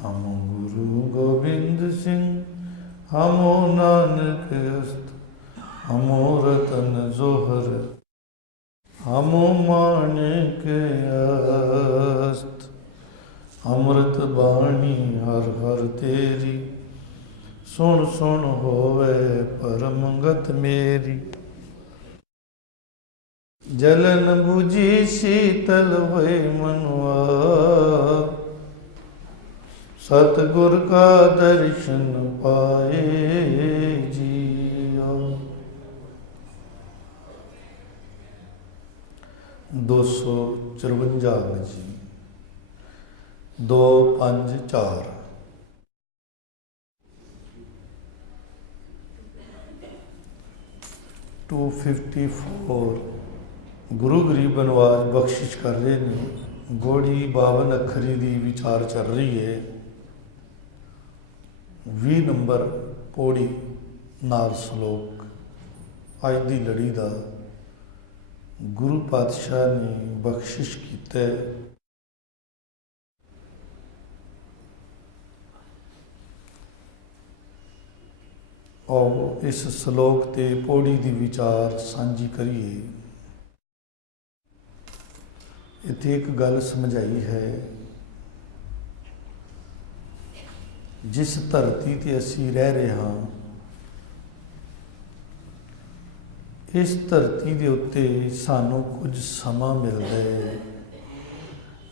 हम गुरु गोबिंद सिंह हमो नानक अस्त, हमो रतन जोहर हमो माणिक अस्त। अमृत बाणी हर हर तेरी, सुन सुन होवे परम गत मेरी। जलन बुझी शीतल होए मनुआ, सतगुर का दर्शन पाए जियो। 254 जी 2 5 4। टू 54 गुरु गरीब नवाज बख्शिश कर रहे हैं। घोड़ी 52 अखरी की विचार चल रही है। 20 नंबर पौड़ी नाल सलोक अज की लड़ी का गुरु पातशाह ने बख्शिश किया। और इस सलोक ते पौड़ी की विचार सांझी करिए। इत्थे एक गल समझाई है, जिस धरती ते असी रह रहे हाँ, इस धरती के उत्ते सानू कुछ समा मिलता है।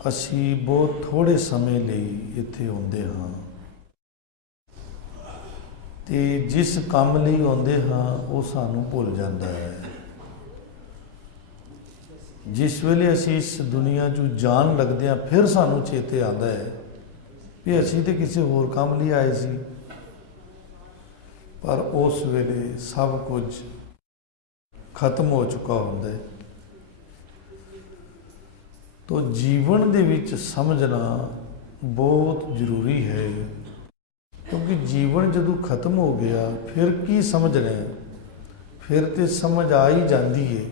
असी बहुत थोड़े समय लिए इत्थे आउंदे हाँ, ते जिस काम लिए आउंदे हाँ वो सानू भुल जाता है। जिस वेले असी इस दुनिया चू जान लगदे हाँ, फिर सानू चेते आता है भी असी तो किसी होर काम लिए आए सी, पर उस वेले सब कुछ खत्म हो चुका होंदा है। तो जीवन दे विच समझना बहुत जरूरी है, क्योंकि जीवन जदों खत्म हो गया फिर की समझ रहे हैं। फिर तो समझ आ ही जाती है,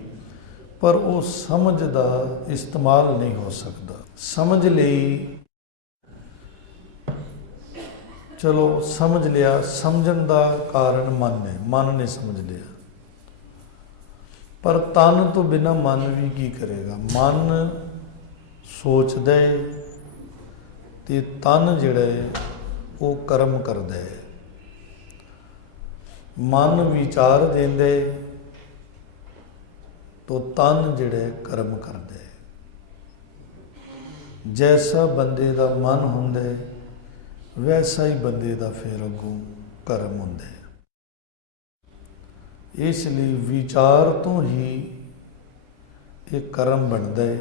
पर वो समझ का इस्तेमाल नहीं हो सकता। समझ लई, चलो समझ लिया, समझण का कारण मन है, मन ने समझ लिया, पर तन तो बिना मन भी की करेगा। मन सोचता है ते तन जिहड़ा है वो कर्म करता है। मन विचार देंदा है तो तन जिहड़ा है कर्म करता है। जैसा बंदे का मन हुंदा है वैसा ही बंदे का फिर अगों कर्म हुंदा है। इसलिए विचार तो ही एक कर्म बनता है।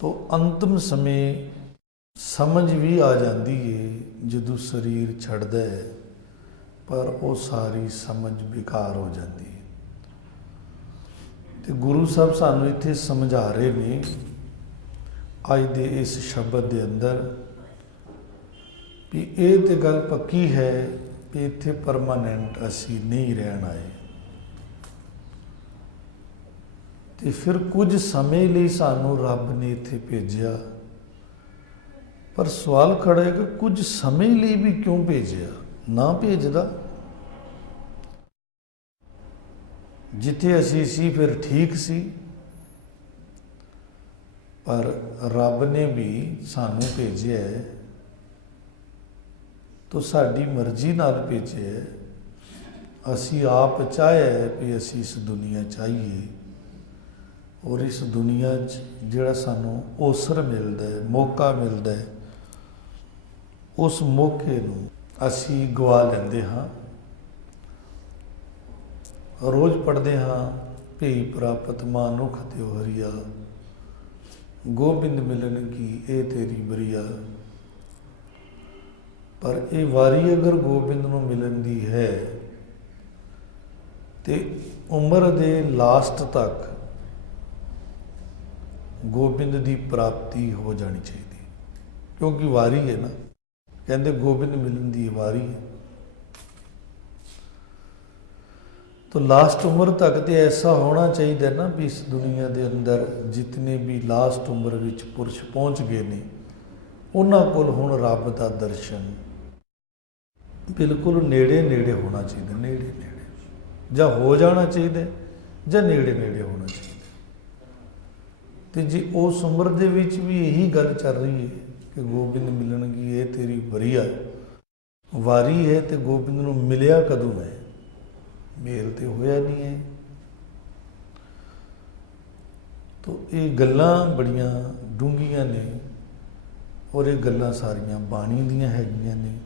तो अंतिम समय समझ भी आ जाती है जदों शरीर छड़दा है, पर वो सारी समझ बेकार हो जाती है। तो गुरु साहब सानू इत्थे समझा रहे ने अज दे इस शब्द के अंदर भी ये तो गल पक्की है कि इत्थे परमानेंट असी नहीं रहन आए। तो फिर कुछ समय लिए सानू रब ने इत्थे भेजिया, पर सवाल खड़ा है कि कुछ समय लिए भी क्यों भेजिया? ना भेजदा, जिथे असी सी फिर ठीक सी, पर रब ने भी सानू भेजिया है तो साडी मर्जी नाल भेजिया है। असी आप चाहे भी असी इस दुनिया चाहिए, और इस दुनिया जिहड़ा सानू अवसर मिलता है, मौका मिलता है, उस मौके नूं असी गवा लैंदे हाँ। रोज़ पढ़ते हाँ, भई प्राप्त मानुख त्यो हरिया, गोबिंद मिलन की ए तेरी बरिया। पर ये वारी अगर गोबिंद नूं मिलन दी है तो उम्र दे लास्ट तक गोबिंद की प्राप्ति हो जानी चाहिए, क्योंकि वारी है ना, कहते गोबिंद मिलन की वारी है। तो लास्ट उम्र तक तो ऐसा होना चाहिए ना भी इस दुनिया के अंदर जितने भी लास्ट उम्र विच पुरुष पहुँच गए ने, ਉਹਨਾਂ ਕੋਲ ਹੁਣ ਰੱਬ ਦਾ ਦਰਸ਼ਨ ਬਿਲਕੁਲ ਨੇੜੇ ਨੇੜੇ ਹੋਣਾ ਚਾਹੀਦਾ, ਨੇੜੇ ਨੇੜੇ, ਜਾਂ ਹੋ ਜਾਣਾ ਚਾਹੀਦਾ ਜਾਂ ਨੇੜੇ ਨੇੜੇ ਹੋਣਾ ਚਾਹੀਦਾ। ਤੇ ਜੇ ਉਸ ਉਮਰ ਦੇ ਵਿੱਚ ਵੀ ਇਹੀ ਗੱਲ ਚੱਲ ਰਹੀ ਹੈ ਕਿ ਗੋਬਿੰਦ ਮਿਲਣਗੀ, ਇਹ ਤੇਰੀ ਵਰੀਆ ਵਾਰੀ ਹੈ, ਤੇ ਗੋਬਿੰਦ ਨੂੰ ਮਿਲਿਆ ਕਦੋਂ ਹੈ? ਮੇਲ ਤੇ ਹੋਇਆ ਨਹੀਂ ਹੈ। ਤੋ ਇਹ ਗੱਲਾਂ ਬੜੀਆਂ ਡੂੰਘੀਆਂ ਨੇ, ਔਰ ਇਹ ਗੱਲਾਂ ਸਾਰੀਆਂ ਬਾਣੀ ਦੀਆਂ ਹੈਗੀਆਂ ਨੇ।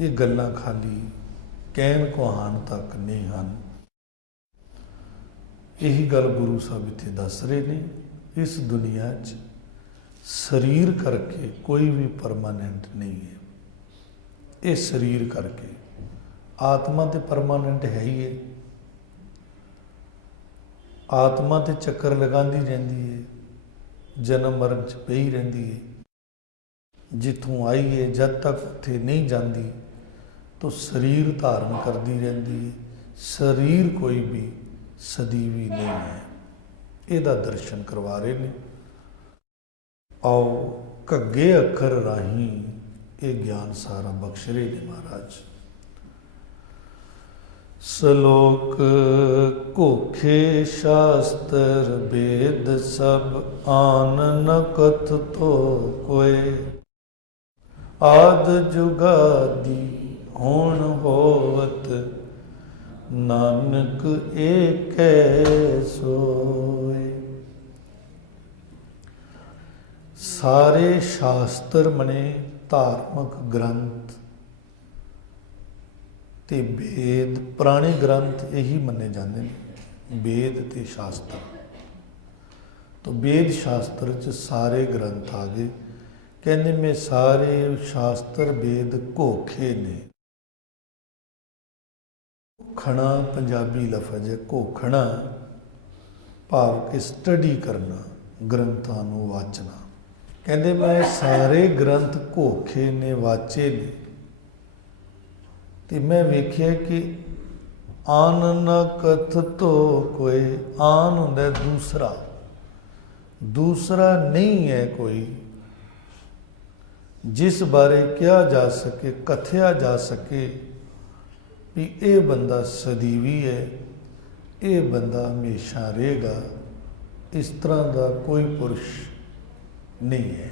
ਇਹ ਗੱਲਾਂ ਖਾਲੀ ਕਹਿਣ ਕਹਾਣ ਤੱਕ ਨਹੀਂ ਹਨ। ਇਹੀ ਗੱਲ ਗੁਰੂ ਸਾਹਿਬ ਇੱਥੇ ਦੱਸ ਰਹੇ ਨੇ। ਇਸ ਦੁਨੀਆ 'ਚ ਸਰੀਰ ਕਰਕੇ ਕੋਈ ਵੀ ਪਰਮਾਨੈਂਟ ਨਹੀਂ ਹੈ। ਇਹ ਸਰੀਰ ਕਰਕੇ, ਆਤਮਾ ਤੇ ਪਰਮਾਨੈਂਟ ਹੈ ਹੀ ਹੈ। ਆਤਮਾ ਤੇ ਚੱਕਰ ਲਗਾਉਂਦੀ ਰਹਿੰਦੀ ਹੈ, ਜਨਮ ਮਰਨ 'ਚ ਪਈ ਰਹਿੰਦੀ ਹੈ। ਜਿੱਥੋਂ ਆਈ ਹੈ ਜਦ ਤੱਕ ਉੱਥੇ ਨਹੀਂ ਜਾਂਦੀ ਤਾਂ ਸਰੀਰ ਧਾਰਨ ਕਰਦੀ ਰਹਿੰਦੀ ਹੈ। ਸਰੀਰ ਕੋਈ ਵੀ ਸਦੀਵੀ ਨਹੀਂ ਹੈ। ਇਹਦਾ ਦਰਸ਼ਨ ਕਰਵਾ ਰਹੇ ਨੇ। ਆਓ ਘੱਗੇ ਅੱਖਰ ਰਾਹੀਂ ਇਹ ਗਿਆਨ ਸਾਰਾ ਬਖਸ਼ ਰਹੇ ਨੇ ਮਹਾਰਾਜ। ਸ਼ਲੋਕ ਘੋਖੇ ਸ਼ਾਸਤਰ ਵੇਦ ਸਭ ਆਨ ਨ ਕਥਤੋ ਕੋਇ, ਆਦ ਜੁਗਾਦੀ ਹੁਣ ਹੋਵਤ ਨਾਨਕ ਏਕੈ ਸੋਇ। ਸਾਰੇ ਸ਼ਾਸਤਰ ਮਨੇ ਧਾਰਮਿਕ ਗ੍ਰੰਥ ਤੇ ਵੇਦ, ਪੁਰਾਣੇ ਗ੍ਰੰਥ ਇਹੀ ਮੰਨੇ ਜਾਂਦੇ ਨੇ, ਵੇਦ ਤੇ ਸ਼ਾਸਤਰ। ਤਾਂ ਵੇਦ ਸ਼ਾਸਤਰ 'ਚ ਸਾਰੇ ਗ੍ਰੰਥ ਆ ਗਏ। ਕਹਿੰਦੇ ਮੈਂ ਸਾਰੇ ਸ਼ਾਸਤਰ ਵੇਦ ਘੋਖੇ ਨੇ। ਘੋਖਣਾ ਪੰਜਾਬੀ ਲਫ਼ਜ਼ ਹੈ। ਘੋਖਣਾ ਭਾਵ ਕਿ ਸਟੱਡੀ ਕਰਨਾ, ਗ੍ਰੰਥਾਂ ਨੂੰ ਵਾਚਣਾ। ਕਹਿੰਦੇ ਮੈਂ ਸਾਰੇ ਗ੍ਰੰਥ ਘੋਖੇ ਨੇ, ਵਾਚੇ ਨੇ, ਤੇ ਮੈਂ ਵੇਖਿਆ ਕਿ ਆਨ ਨ ਕਥਤੋ ਕੋਇ। ਆਨ ਹੁੰਦਾ ਦੂਸਰਾ, ਦੂਸਰਾ ਨਹੀਂ ਹੈ ਕੋਈ ਜਿਸ ਬਾਰੇ ਕਿਹਾ ਜਾ ਸਕੇ, ਕਥਿਆ ਜਾ ਸਕੇ ਵੀ ਇਹ ਬੰਦਾ ਸਦੀਵੀ ਹੈ, ਇਹ ਬੰਦਾ ਹਮੇਸ਼ਾ ਰਹੇਗਾ। ਇਸ ਤਰ੍ਹਾਂ ਦਾ ਕੋਈ ਪੁਰਸ਼ ਨਹੀਂ ਹੈ।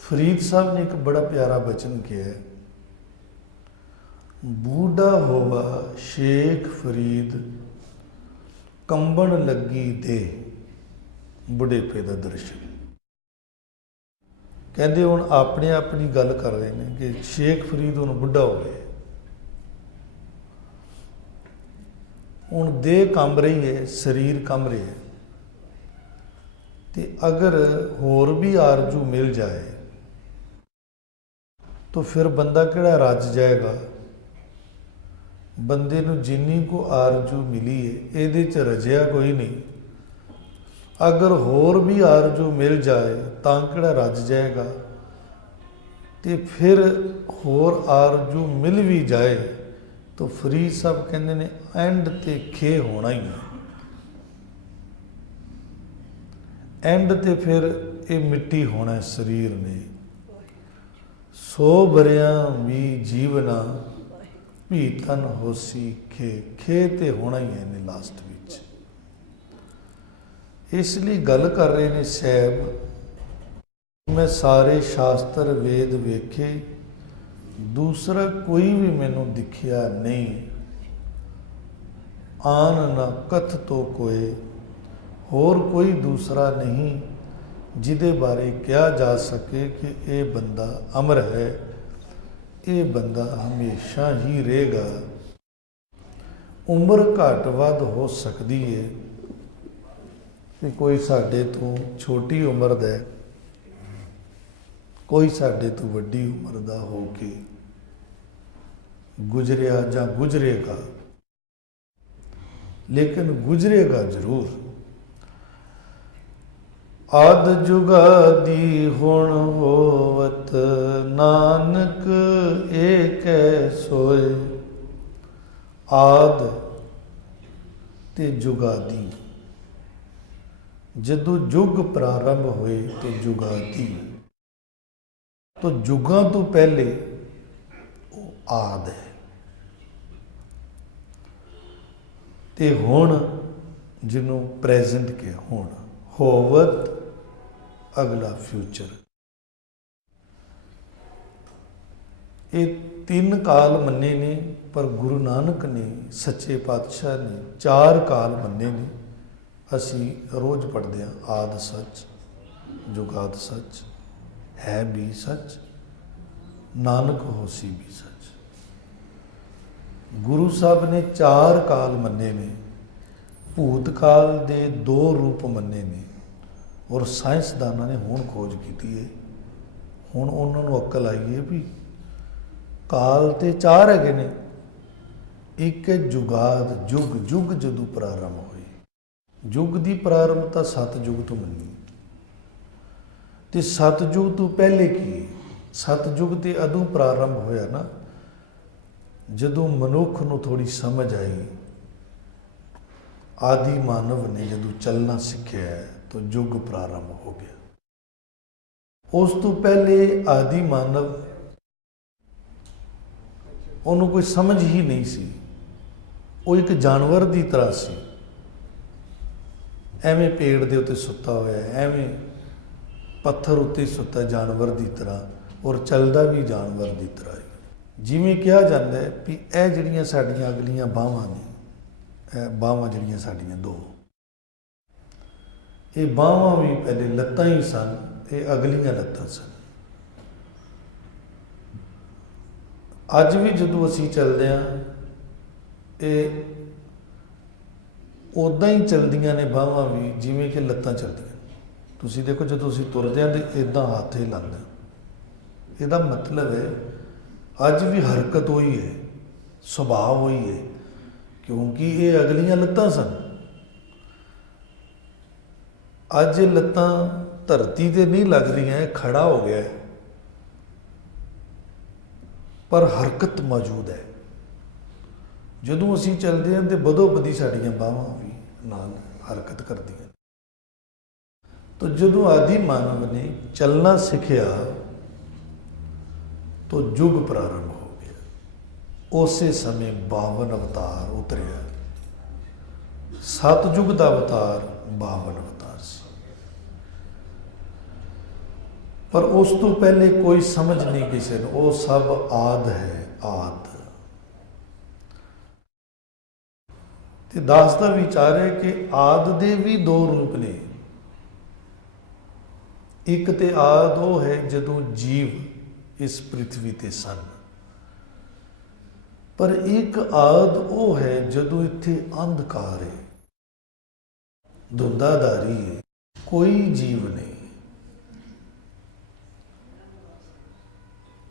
ਫਰੀਦ ਸਾਹਿਬ ਨੇ ਇੱਕ ਬੜਾ ਪਿਆਰਾ ਬਚਨ ਕਿਹਾ ਹੈ, ਬੂਢਾ ਹੋਵਾ ਸ਼ੇਖ ਫਰੀਦ ਕੰਬਣ ਲੱਗੀ ਦੇ ਬੁਢੇਪੇ ਦਾ ਦਰਸ਼ਨ। ਕਹਿੰਦੇ ਹੁਣ ਆਪਣੇ ਆਪਣੀ ਗੱਲ ਕਰ ਰਹੇ ਨੇ ਕਿ ਸ਼ੇਖ ਫਰੀਦ ਹੁਣ ਬੁੱਢਾ ਹੋ ਗਿਆ, ਹੁਣ ਦੇਹ ਕੰਬ ਰਹੀ ਹੈ, ਸਰੀਰ ਕੰਬ ਰਿਹਾ ਹੈ, ਤੇ ਅਗਰ ਹੋਰ ਵੀ ਆਰਜੂ ਮਿਲ ਜਾਏ ਤਾਂ ਫਿਰ ਬੰਦਾ ਕਿਹੜਾ ਰੱਜ ਜਾਏਗਾ। ਬੰਦੇ ਨੂੰ ਜਿੰਨੀ ਕੁ ਆਰਜੂ ਮਿਲੀ ਹੈ ਇਹਦੇ 'ਚ ਰਜਿਆ ਕੋਈ ਨਹੀਂ। ਅਗਰ ਹੋਰ ਵੀ ਆਰਜੂ ਮਿਲ ਜਾਏ ਤਾਂ ਕਿਹੜਾ ਰੱਜ ਜਾਏਗਾ। ਤੇ ਫਿਰ ਹੋਰ ਆਰਜੂ ਮਿਲ ਵੀ ਜਾਏ ਤਾਂ ਫਰੀਦ ਸਾਹਿਬ ਕਹਿੰਦੇ ਨੇ ਐਂਡ ਤੇ ਖੇ ਹੋਣਾ ਹੀ ਹੈ। ਐਂਡ ਤੇ ਫਿਰ ਇਹ ਮਿੱਟੀ ਹੋਣਾ ਸਰੀਰ ਨੇ। ਸੋ ਬਰਿਆ ਵੀ ਜੀਵਨਾ ਵੀ ਤਨ ਹੋਸੀ ਖੇ, ਖੇ ਤੇ ਹੋਣਾ ਹੀ ਹੈ ਨੇ ਲਾਸਟ ਵਿੱਚ। ਇਸ ਲਈ ਗੱਲ ਕਰ ਰਹੇ ਨੇ ਸਾਹਿਬ, ਮੈਂ ਸਾਰੇ ਸ਼ਾਸਤਰ ਵੇਦ ਵੇਖੇ, ਦੂਸਰਾ ਕੋਈ ਵੀ ਮੈਨੂੰ ਦਿਖਿਆ ਨਹੀਂ। ਆਨ ਨਾ ਕਥ ਤੋਂ ਕੋਏ, ਹੋਰ ਕੋਈ ਦੂਸਰਾ ਨਹੀਂ ਜਿਹਦੇ ਬਾਰੇ ਕਿਹਾ ਜਾ ਸਕੇ ਕਿ ਇਹ ਬੰਦਾ ਅਮਰ ਹੈ, ਇਹ ਬੰਦਾ ਹਮੇਸ਼ਾ ਹੀ ਰਹੇਗਾ। ਉਮਰ ਘੱਟ ਵੱਧ ਹੋ ਸਕਦੀ ਹੈ ਕਿ ਕੋਈ ਸਾਡੇ ਤੋਂ ਛੋਟੀ ਉਮਰ ਦਾ, ਕੋਈ ਸਾਡੇ ਤੋਂ ਵੱਡੀ ਉਮਰ ਦਾ ਹੋ ਕੇ ਗੁਜ਼ਰਿਆ ਜਾਂ ਗੁਜ਼ਰੇਗਾ, ਲੇਕਿਨ ਗੁਜ਼ਰੇਗਾ ਜ਼ਰੂਰ। ਆਦ ਜੁਗਾਦੀ ਹੁਣ ਹੋਵਤ ਨਾਨਕ ਏਕੈ ਸੋਇ। ਆਦ ਤੇ ਜੁਗਾਦੀ, ਜਦੋਂ ਯੁੱਗ ਪ੍ਰਾਰੰਭ ਹੋਏ ਤੇ ਜੁਗਾਤੀ, तो जुगां तो पहले वो आद है ते हुण जिन्हों प्रेजेंट के हुण होवत अगला फ्यूचर। ये तीन काल मन्ने ने, पर गुरु नानक ने सच्चे पातशाह ने 4 काल मन्ने ने। असी रोज पढ़ते हैं आद सच, जुगाद सच, है भी सच, नानक होसी भी सच। गुरु साहब ने 4 काल मन्ने ने, भूतकाल दे 2 रूप मन्ने ने, और साइंसदाना ने हुण खोज की है। हुण उन्होंने अकल आई है भी काल ते 4 हैगे ने। एक है जुगाद, जुग, जुग जदों प्रारंभ होई, जुग की प्रारंभता 7 युग तो मनी। तो 7 युग तो पहले की 7 युग तो अदों प्रारंभ होया ना जदों मनुख नूं थोड़ी समझ आई। आदि मानव ने जदों चलना सीखिया है तो युग प्रारंभ हो गया। उस तो पहले आदि मानव उन्होंने कोई समझ ही नहीं सी, वो एक जानवर की तरह सी, एवें पेड़ के उत्ते सुता होया, एवें पत्थर उत्ते सुता जानवर की तरह, और चलदा भी जानवर की तरह ही। जिवें कहा जाता है भी यह जिहड़ियां साडीआं अगलियां बाहां ने, बाहां जिहड़ियां साडीआं 2, ये बाहां भी पहले लत्तां ही सन, ये अगलियां लत्तां सन। अज भी जदों असीं चलदे हां ये उदां ही चलदियां ने बाहां भी जिवें कि लत्तां चलदियां। तुसीं देखो जो तुसीं तुरदे हैं तो इदां हत्थ हिलांदे, इसदा मतलब है अज भी हरकत वही है, सुभाव वही है, क्योंकि ये अगलियां लत्तां सन। अज लत्तां धरती ते नहीं लग रही हैं, खड़ा हो गया है, पर हरकत मौजूद है। जदों असीं चलदे हैं तो बदो बदी साडीआं बाहां भी नाल हरकत करदियां। तो जदों आदि मानव ने चलना सीखिया तो युग प्रारंभ हो गया। उस समय 52 अवतार उतरिया। 7 युग का अवतार 52 अवतार से, पर उस तो पहले कोई समझ नहीं किसी ने, वो सब आद है, आद। ते दास का विचार है कि आद दे भी 2 रूप ने। एक ते आद वो है जदों जीव इस पृथ्वी ते सन, पर एक आद वो है जदों इत्थे अंधकार है, धुंधाधारी है, कोई जीव नहीं।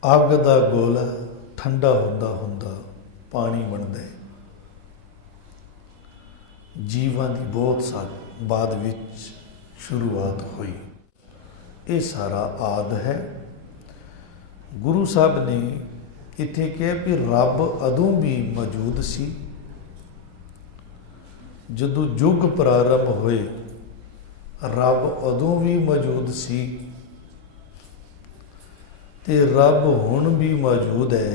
अग दा गोला ठंडा हुंदा हुंदा पानी बनदा है। जीवां दी बहुत सारी बाद विच शुरुआत हुई। ये सारा आद है। गुरु साहब ने इत्थे कहा कि रब अदों भी मौजूद सी जदों युग प्रारंभ होए, रब अदों भी मौजूद सी ते रब हुण भी मौजूद है,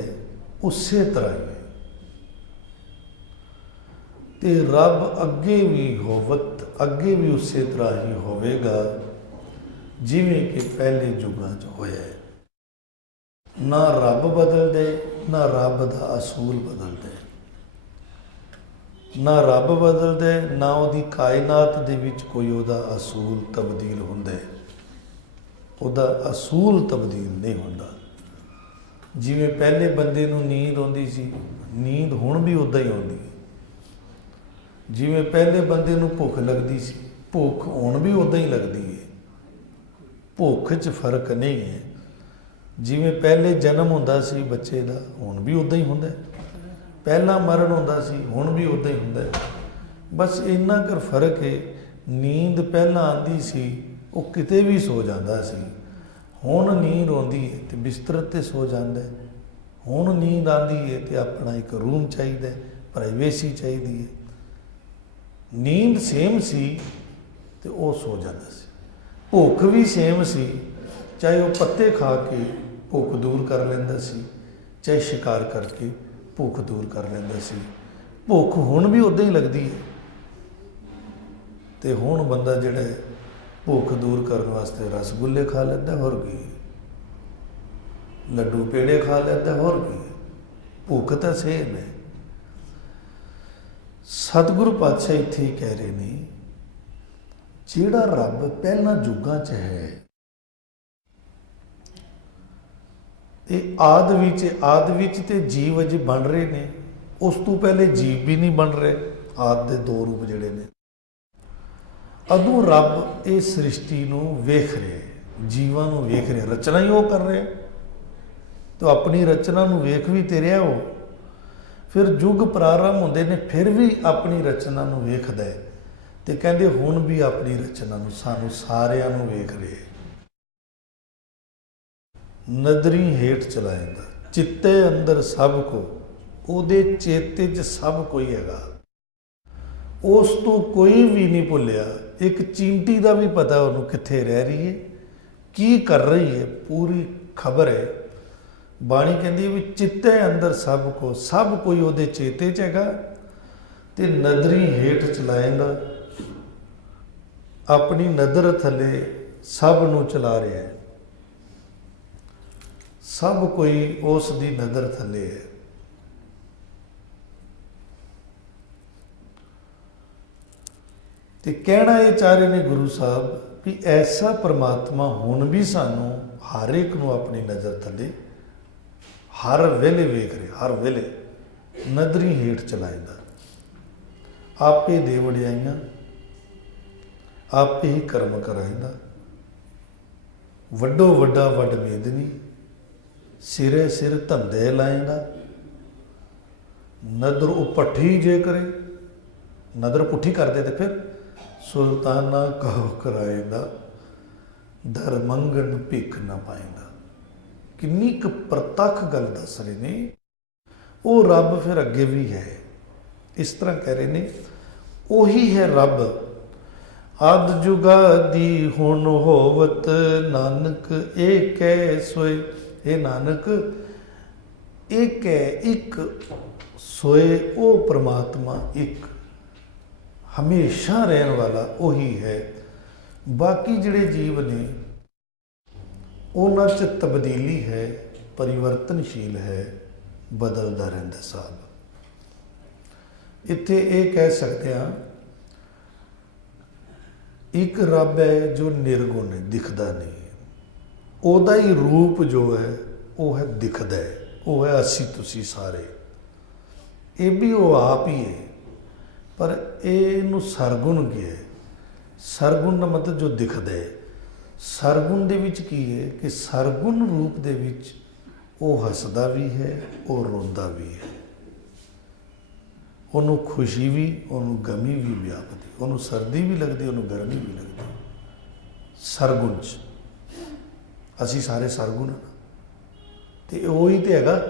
उसे तरह ही है। ते रब अगे भी होवत, अगे भी उस तरह ही होवेगा जिवें कि पहले युगां च होया है। ना रब बदलदे, ना रब दा असूल बदलदे, ना रब बदलदे, ना उहदी कायनात दे विच कोई उहदा असूल तब्दील हुंदा, उहदा असूल तब्दील नहीं हुंदा। जिवें पहले बंदे नूं नींद आउंदी सी, नींद हुण भी उदां ही आउंदी है। जिवें पहले बंदे नूं भुख लगदी सी, भुख हुण भी उदां ही लगदी है। भुख च फर्क नहीं है। जिवें पहले जन्म हुंदा सी बच्चे का, हुण भी उदां ही हुंदा है। पहला मरण हुंदा सी, हुण भी उदां ही हुंदा है। बस इन्ना कर फर्क है, नींद पहला आंदी सी वो किते भी सो जांदा सी, हुण नींद आउंदी है तो बिस्तर ते सो जांदा है। हुण नींद आंदी है तो अपना एक रूम चाहिए, प्राइवेसी चाहिए है। नींद सेम सी ਤੇ ਉਹ ਸੋ ਜਾਂਦਾ ਸੀ। ਭੁੱਖ ਵੀ ਸੇਮ ਸੀ, ਚਾਹੇ ਉਹ ਪੱਤੇ ਖਾ ਕੇ ਭੁੱਖ ਦੂਰ ਕਰ ਲੈਂਦਾ ਸੀ, ਚਾਹੇ ਸ਼ਿਕਾਰ ਕਰਕੇ ਭੁੱਖ ਦੂਰ ਕਰ ਲੈਂਦਾ ਸੀ। ਭੁੱਖ ਹੁਣ ਵੀ ਉੱਦਾਂ ਹੀ ਲੱਗਦੀ ਹੈ। ਤੇ ਹੁਣ ਬੰਦਾ ਜਿਹੜਾ ਹੈ, ਭੁੱਖ ਦੂਰ ਕਰਨ ਵਾਸਤੇ ਰਸਗੁੱਲੇ ਖਾ ਲੈਂਦਾ, ਹੋਰ ਕੀ, ਲੱਡੂ ਪੇੜੇ ਖਾ ਲੈਂਦਾ, ਹੋਰ ਕੀ, ਭੁੱਖ ਤਾਂ ਸੇਮ ਹੈ। ਸਤਿਗੁਰੂ ਪਾਤਸ਼ਾਹ ਇੱਥੇ ਹੀ ਕਹਿ ਰਹੇ ਨੇ, ਜਿਹੜਾ ਰੱਬ ਪਹਿਲਾਂ ਯੁੱਗਾਂ 'ਚ ਹੈ, ਇਹ ਆਦਿ ਵਿੱਚ ਤੇ ਜੀਵ ਅਜੇ ਬਣ ਰਹੇ ਨੇ, ਉਸ ਤੋਂ ਪਹਿਲੇ ਜੀਵ ਵੀ ਨਹੀਂ ਬਣ ਰਹੇ। ਆਦਿ ਦੇ ਦੋ ਰੂਪ ਜਿਹੜੇ ਨੇ, ਅਦੋਂ ਰੱਬ ਇਹ ਸ੍ਰਿਸ਼ਟੀ ਨੂੰ ਵੇਖ ਰਿਹਾ, ਜੀਵਾਂ ਨੂੰ ਵੇਖ ਰਿਹਾ, ਰਚਨਾ ਹੀ ਉਹ ਕਰ ਰਿਹਾ, ਤੇ ਆਪਣੀ ਰਚਨਾ ਨੂੰ ਵੇਖ ਵੀ ਤੇ ਰਿਹਾ ਉਹ। ਫਿਰ ਯੁੱਗ ਪ੍ਰਾਰੰਭ ਹੁੰਦੇ ਨੇ, ਫਿਰ ਵੀ ਆਪਣੀ ਰਚਨਾ ਨੂੰ ਵੇਖਦਾ ਹੈ, ਤੇ ਕਹਿੰਦੇ ਹੁਣ ਵੀ ਆਪਣੀ ਰਚਨਾ ਨੂੰ, ਸਾਨੂੰ ਸਾਰਿਆਂ ਨੂੰ ਵੇਖ ਰਿਹਾ। ਨਦਰੀ ਹੇਠ ਚਲਾਏਂਦਾ, ਚਿੱਤੇ ਅੰਦਰ ਸਭ ਕੋ, ਉਹਦੇ ਚੇਤੇ 'ਚ ਸਭ ਕੋਈ ਹੈਗਾ, ਉਸ ਤੋਂ ਕੋਈ ਵੀ ਨਹੀਂ ਭੁੱਲਿਆ। ਇੱਕ ਚੀਂਟੀ ਦਾ ਵੀ ਪਤਾ ਉਹਨੂੰ ਕਿੱਥੇ ਰਹਿ ਰਹੀ ਹੈ, ਕੀ ਕਰ ਰਹੀ ਹੈ, ਪੂਰੀ ਖਬਰ ਹੈ। ਬਾਣੀ ਕਹਿੰਦੀ ਵੀ ਚਿੱਤੇ ਅੰਦਰ ਸਭ ਕੋ, ਸਭ ਕੋਈ ਉਹਦੇ ਚੇਤੇ 'ਚ ਹੈਗਾ, ਤੇ ਨਦਰੀ ਹੇਠ ਚਲਾਏਂਦਾ, ਆਪਣੀ ਨਦਰ ਥੱਲੇ ਸਭ ਨੂੰ ਚਲਾ ਰਿਹਾ ਹੈ। ਸਭ ਕੋਈ ਉਸ ਦੀ ਨਜ਼ਰ ਥੱਲੇ ਹੈ। ਤੇ ਕਹਿਣਾ ਇਹ ਚਾਹ ਰਹੇ ਨੇ ਗੁਰੂ ਸਾਹਿਬ ਕਿ ਐਸਾ ਪ੍ਰਮਾਤਮਾ ਹੁਣ ਵੀ ਸਾਨੂੰ ਹਰ ਇੱਕ ਨੂੰ ਆਪਣੀ ਨਜ਼ਰ ਥੱਲੇ ਹਰ ਵੇਲੇ ਵੇਖ ਰਿਹਾ, ਹਰ ਵੇਲੇ ਨਦਰੀ ਹੇਠ ਚਲਾਏਂਦਾ, ਆਪੇ ਦੇ ਵਡਿਆਈਆਂ, ਆਪੇ ਹੀ ਕਰਮ ਕਰਾਏਂਦਾ, ਵੱਡੋ ਵੱਡਾ ਵੱਡ ਮੇਦਨੀ, ਸਿਰੇ ਸਿਰ ਧੰਦੇ ਲਾਏਂਦਾ, ਨਦਰ ਉਪੱਠੀ ਜੇ ਕਰੇ, ਨਦਰ ਪੁੱਠੀ ਕਰਦੇ ਤੇ ਫਿਰ ਸੁਲਤਾਨਾ ਕਹੋ ਕਰਾਏਂਦਾ, ਦਰ ਮੰਗਣ ਭਿੱਖ ਨਾ ਪਾਏਂਦਾ। ਕਿੰਨੀ ਕੁ ਪ੍ਰਤੱਖ ਗੱਲ ਦੱਸ ਰਹੇ ਨੇ। ਉਹ ਰੱਬ ਫਿਰ ਅੱਗੇ ਵੀ ਹੈ, ਇਸ ਤਰ੍ਹਾਂ ਕਹਿ ਰਹੇ ਨੇ, ਉਹੀ ਹੈ ਰੱਬ ਆਦਿ ਜੁਗਾਦੀ ਹੁਣ ਹੋਵਤ, ਨਾਨਕ ਏਕੈ ਸੋਏ। ਇਹ ਨਾਨਕ ਇੱਕ ਹੈ, ਇੱਕ ਸੋਏ, ਉਹ ਪ੍ਰਮਾਤਮਾ ਇੱਕ ਹਮੇਸ਼ਾ ਰਹਿਣ ਵਾਲਾ ਉਹੀ ਹੈ। ਬਾਕੀ ਜਿਹੜੇ ਜੀਵ ਨੇ ਉਹਨਾਂ 'ਚ ਤਬਦੀਲੀ ਹੈ, ਪਰਿਵਰਤਨਸ਼ੀਲ ਹੈ, ਬਦਲਦਾ ਰਹਿੰਦਾ ਸਾਹਿਬ। ਇੱਥੇ ਇਹ ਕਹਿ ਸਕਦੇ ਹਾਂ, ਇੱਕ ਰੱਬ ਹੈ ਜੋ ਨਿਰਗੁਣ ਹੈ, ਦਿਖਦਾ ਨਹੀਂ, ਉਹਦਾ ਹੀ ਰੂਪ ਜੋ ਹੈ ਉਹ ਹੈ ਦਿਖਦਾ ਹੈ, ਉਹ ਹੈ ਅਸੀਂ ਤੁਸੀਂ ਸਾਰੇ। ਇਹ ਵੀ ਉਹ ਆਪ ਹੀ ਹੈ, ਪਰ ਇਹਨੂੰ ਸਰਗੁਣ ਕਿਹਾ। ਸਰਗੁਣ ਦਾ ਮਤਲਬ ਜੋ ਦਿਖਦਾ ਹੈ। ਸਰਗੁਣ ਦੇ ਵਿੱਚ ਕੀ ਹੈ ਕਿ ਸਰਗੁਣ ਰੂਪ ਦੇ ਵਿੱਚ ਉਹ ਹੱਸਦਾ ਵੀ ਹੈ, ਉਹ ਰੋਂਦਾ ਵੀ ਹੈ, ਉਹਨੂੰ ਖੁਸ਼ੀ ਵੀ, ਉਹਨੂੰ ਗਮੀ ਵੀ ਵਿਆਪਦੀ, ਉਹਨੂੰ ਸਰਦੀ ਵੀ ਲੱਗਦੀ, ਉਹਨੂੰ ਗਰਮੀ ਵੀ ਲੱਗਦੀ। ਸਰਗੁਣ 'ਚ ਅਸੀਂ ਸਾਰੇ ਸਰਗੁਣ ਹਾਂ, ਤੇ ਉਹੀ ਤੇ ਹੈਗਾ।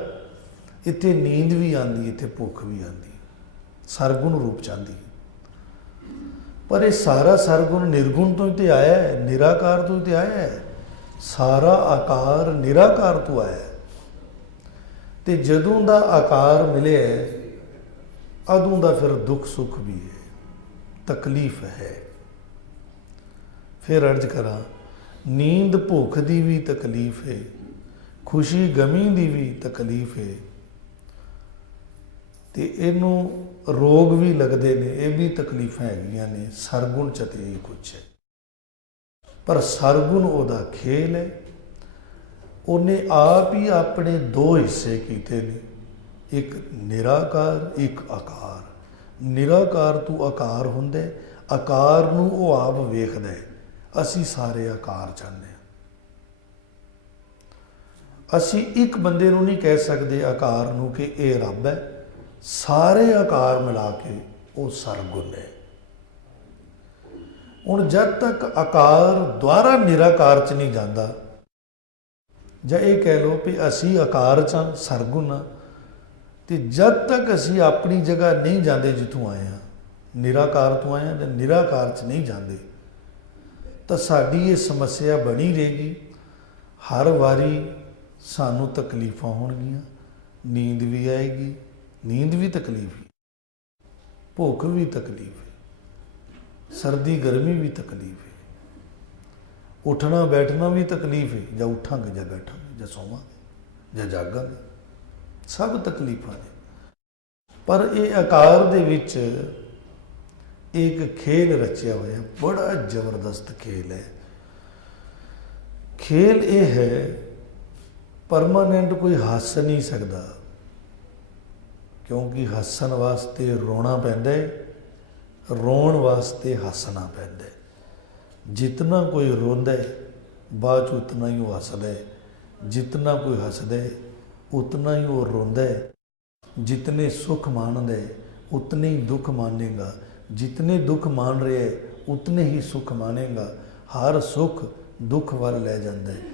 ਇੱਥੇ ਨੀਂਦ ਵੀ ਆਉਂਦੀ, ਇੱਥੇ ਭੁੱਖ ਵੀ ਆਉਂਦੀ, ਸਰਗੁਣ ਰੂਪ 'ਚ ਆਉਂਦੀ। ਪਰ ਇਹ ਸਾਰਾ ਸਰਗੁਣ ਨਿਰਗੁਣ ਤੋਂ ਹੀ ਤੇ ਆਇਆ ਹੈ, ਨਿਰਾਕਾਰ ਤੋਂ ਹੀ ਤੇ ਆਇਆ ਹੈ। ਸਾਰਾ ਆਕਾਰ ਨਿਰਾਕਾਰ ਤੋਂ ਆਇਆ ਹੈ। ਤੇ ਜਦੋਂ ਦਾ ਆਕਾਰ ਮਿਲਿਆ, ਉਦੋਂ ਦਾ ਫਿਰ ਦੁੱਖ ਸੁੱਖ ਵੀ ਹੈ, ਤਕਲੀਫ ਹੈ। ਫਿਰ ਅਰਜ਼ ਕਰਾਂ, ਨੀਂਦ ਭੁੱਖ ਦੀ ਵੀ ਤਕਲੀਫ ਹੈ, ਖੁਸ਼ੀ ਗਮੀ ਦੀ ਵੀ ਤਕਲੀਫ ਹੈ, ਤੇ ਇਹਨੂੰ ਰੋਗ ਵੀ ਲੱਗਦੇ ਨੇ, ਇਹ ਵੀ ਤਕਲੀਫਾਂ ਹੈਗੀਆਂ ਨੇ। ਸਰਗੁਣ 'ਚ ਤੇ ਇਹ ਕੁਛ ਹੈ, ਪਰ ਸਰਗੁਣ ਉਹਦਾ ਖੇਲ ਹੈ। ਉਹਨੇ ਆਪ ਹੀ ਆਪਣੇ ਦੋ ਹਿੱਸੇ ਕੀਤੇ ਨੇ, ਇੱਕ ਨਿਰਾਕਾਰ, ਇੱਕ ਆਕਾਰ। ਨਿਰਾਕਾਰ ਤੋਂ ਆਕਾਰ ਹੁੰਦਾ, ਆਕਾਰ ਨੂੰ ਉਹ ਆਪ ਵੇਖਦਾ ਹੈ। ਅਸੀਂ ਸਾਰੇ ਆਕਾਰ ਚਾਹੁੰਦੇ ਹਾਂ। ਅਸੀਂ ਇੱਕ ਬੰਦੇ ਨੂੰ ਨਹੀਂ ਕਹਿ ਸਕਦੇ ਆਕਾਰ ਨੂੰ ਕਿ ਇਹ ਰੱਬ ਹੈ। ਸਾਰੇ ਆਕਾਰ ਮਿਲਾ ਕੇ ਉਹ ਸਰਗੁਣ ਹੈ। ਹੁਣ ਜਦ ਤੱਕ ਆਕਾਰ ਦੁਆਰਾ ਨਿਰਾਕਾਰ 'ਚ ਨਹੀਂ ਜਾਂਦਾ, ਜਾਂ ਇਹ ਕਹਿ ਲਓ ਵੀ ਅਸੀਂ ਆਕਾਰ 'ਚ ਹਾਂ, ਸਰਗੁਣ ਹਾਂ, ਤੇ ਜਦ ਤੱਕ ਅਸੀਂ ਆਪਣੀ ਜਗ੍ਹਾ ਨਹੀਂ ਜਾਂਦੇ ਜਿੱਥੋਂ ਆਏ ਹਾਂ, ਨਿਰਾਕਾਰ ਤੋਂ ਆਏ ਹਾਂ, ਜਾਂ ਨਿਰਾਕਾਰ 'ਚ ਨਹੀਂ ਜਾਂਦੇ, ਤਾਂ ਸਾਡੀ ਇਹ ਸਮੱਸਿਆ ਬਣੀ ਰਹੇਗੀ। ਹਰ ਵਾਰੀ ਸਾਨੂੰ ਤਕਲੀਫਾਂ ਹੋਣਗੀਆਂ, ਨੀਂਦ ਵੀ ਆਏਗੀ, ਨੀਂਦ ਵੀ ਤਕਲੀਫ ਹੈ, ਭੁੱਖ ਵੀ ਤਕਲੀਫ ਹੈ, ਸਰਦੀ ਗਰਮੀ ਵੀ ਤਕਲੀਫ ਹੈ, ਉੱਠਣਾ ਬੈਠਣਾ ਵੀ ਤਕਲੀਫ ਹੈ, ਜਾਂ ਉੱਠਾਂਗੇ ਜਾਂ ਬੈਠਾਂਗੇ ਜਾਂ ਸੋਵਾਂਗੇ ਜਾਂ ਜਾਗਾਂਗੇ, ਸਭ ਤਕਲੀਫਾਂ ਨੇ। ਪਰ ਇਹ ਆਕਾਰ ਦੇ ਵਿੱਚ ਇੱਕ ਖੇਲ ਰਚਿਆ ਹੋਇਆ, ਬੜਾ ਜ਼ਬਰਦਸਤ ਖੇਲ ਹੈ। ਖੇਲ ਇਹ ਹੈ, ਪਰਮਾਨੈਂਟ ਕੋਈ ਹੱਸ ਨਹੀਂ ਸਕਦਾ, ਕਿਉਂਕਿ ਹੱਸਣ ਵਾਸਤੇ ਰੋਣਾ ਪੈਂਦਾ ਹੈ, ਰੋਣ ਵਾਸਤੇ ਹੱਸਣਾ ਪੈਂਦਾ ਹੈ। ਜਿਤਨਾ ਕੋਈ ਰੋਂਦਾ ਹੈ ਬਾਅਦ 'ਚ ਉਤਨਾ ਹੀ ਉਹ ਹੱਸਦਾ ਹੈ, ਜਿਤਨਾ ਕੋਈ ਹੱਸਦਾ ਹੈ ਉਤਨਾ ਹੀ ਉਹ ਰੋਂਦਾ ਹੈ। जितने सुख मान दे उतने ही दुख मानेगा, जितने दुख मान रहे उतने ही सुख मानेगा। हर सुख दुख वाल लै जाता है,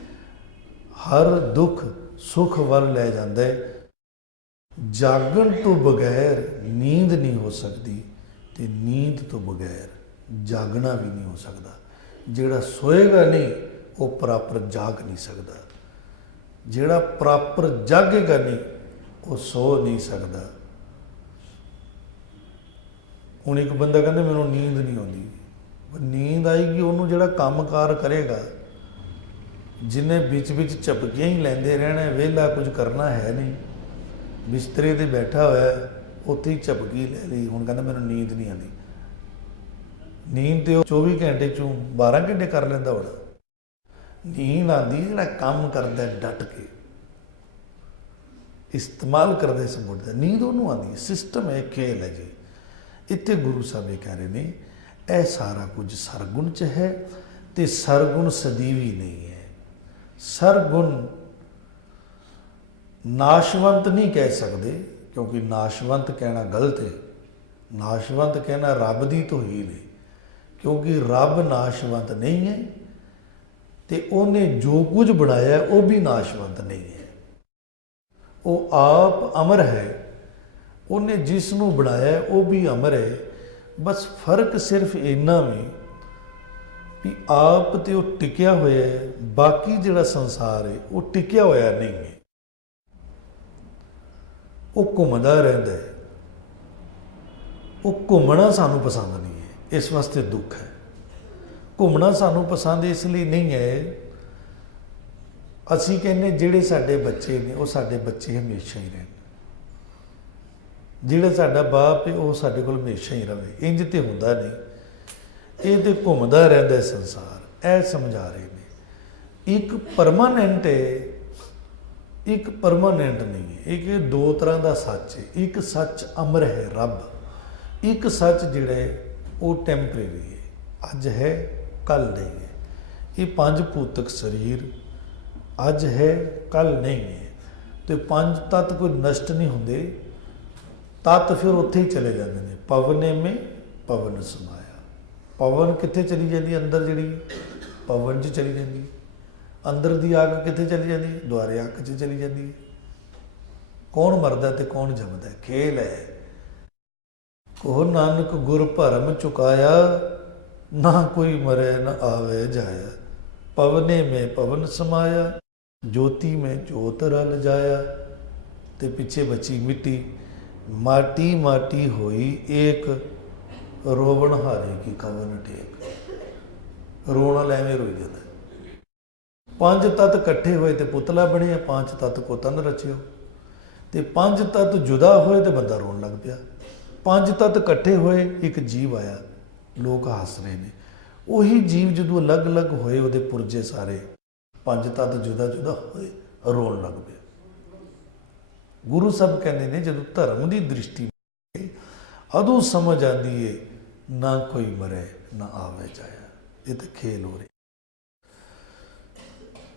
हर दुख सुख वाल लै जाता है। जागण तो बगैर नींद नहीं हो सकती, तो नींद तो बगैर जागना भी नहीं हो सकता। जिहड़ा सोएगा नहीं वो प्रॉपर जाग नहीं सकता, जिहड़ा प्रॉपर जागेगा नहीं वो सो नहीं सकता। हुण एक बंदा कहता मैनूं नींद नहीं आती, नींद आएगी उन्होंने जिहड़ा काम कार करेगा, जिन्हें बिच बिच झपकियां ही लैंदे रहना, वेला कुछ करना है नहीं, बिस्तरे ते बैठा होया उत्थे ही झपकी ले ली, हुण कहता मैनूं नींद नहीं आती। नींद तो 24 घंटे चों 12 घंटे कर लैंदा होना। नींद आती जिहड़ा काम करदा डट के इस्तेमाल करते समझदा, नींद उन्होंने आती। सिस्टम है, खेल है जी। इत्थे गुरु साहब ये कह रहे ने यह सारा कुछ सरगुण च है, तो सरगुण सदीवी नहीं है। सरगुण नाशवंत नहीं कह सकते, क्योंकि नाशवंत कहना गलत है। नाशवंत कहना रब दी तौहीन है, क्योंकि रब नाशवंत नहीं है, तो उन्हें जो कुछ बनाया वो भी नाशवंत नहीं है। वो आप अमर है, उन्हें जिसनों बनाया वो भी अमर है। बस फर्क सिर्फ इन्ना में भी आप तो वो टिकया होया है, बाकी जिहड़ा संसार है वो टिकया होया नहीं है, वो घूमदा रहिंदा है। वो घूमना सानू पसंद नहीं है, इस वास्ते दुख है। घूमना सानू पसंद इसलिए नहीं है, असी कहने जिहड़े साडे बच्चे ने वो साडे बच्चे हमेशा ही रहन, जिहड़ा साडा बाप है वो साडे कोल हमेशा ही रहे। इंज ते हुंदा नहीं, ये तो घूमदा रहिंदा है संसार। ऐ समझा रहे ने एक परमानेंट है, एक परमानेंट नहीं है। एक दो तरह का सच है, एक सच अमर है रब, एक सच जिहड़ा है वो टैंपरेरी है, अज है कल नहीं है। ये पंज भूतक शरीर अज है कल नहीं है, तो पंज तत्त कोई नष्ट नहीं होंगे, तत्त फिर उत्थे ही चले जाते हैं। पवने में पवन समाया, पवन कित्थे चली जाती, अंदर जी पवन च चली जाती, अंदर की अग कित्थे चली जाती, द्वारे अग च चली जाती है। कौन मरदा ते कौन जमदा है, खेल है। को नानक गुर भरम चुकाया, ना कोई मरे ना आवे जाया। पवने में पवन समाया, ज्योति में ज्योत रल जाया। ते पिछे बची मिट्टी, माटी माटी होई एक, रोवण हारे की कवन टेक। रोण वाला एवें रोई जाता। पंज तत्त कट्ठे होए ते पुतला बने, पांच तत्त को तन रचियो। ते पंज तत्त जुदा होए ते बंदा रोन लग पिया। पंज तत्त कट्ठे होए एक जीव आया, लोग हस रहे ने। उही जीव जदों अलग अलग होए उहदे पुरजे सारे, पंज तत्त जुदा जुदा होए रोन लग पिया। गुरु साहब कहते हैं जदों धर्म की दृष्टि अदों समझ आती है, ना कोई मरे ना आवे जाया। ये तो खेल हो रही,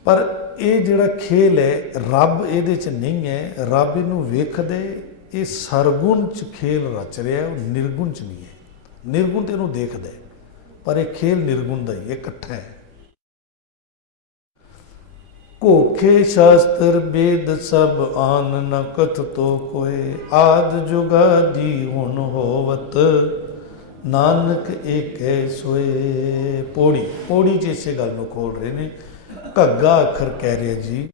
पर यह जिहड़ा खेल है रब इहदे च नहीं है। रब इनूं वेखदे, ये सरगुण च खेल रच रहा है, निर्गुण च नहीं है। निर्गुण तो इनूं देखदा है, पर यह खेल निर्गुण का ही इकट्ठा है। घोखे शास्त्र वेद सब आन न कथ तो कोय, आद जुगादी हुन होवत ਨਾਨਕ ਏਕੈ ਸੋਏ। ਪੌੜੀ 'ਚ ਇਸੇ ਗੱਲ ਨੂੰ ਖੋਲ ਰਹੇ ਨੇ। ਘੱਗਾ ਅੱਖਰ ਕਹਿ ਰਿਹਾ ਜੀ,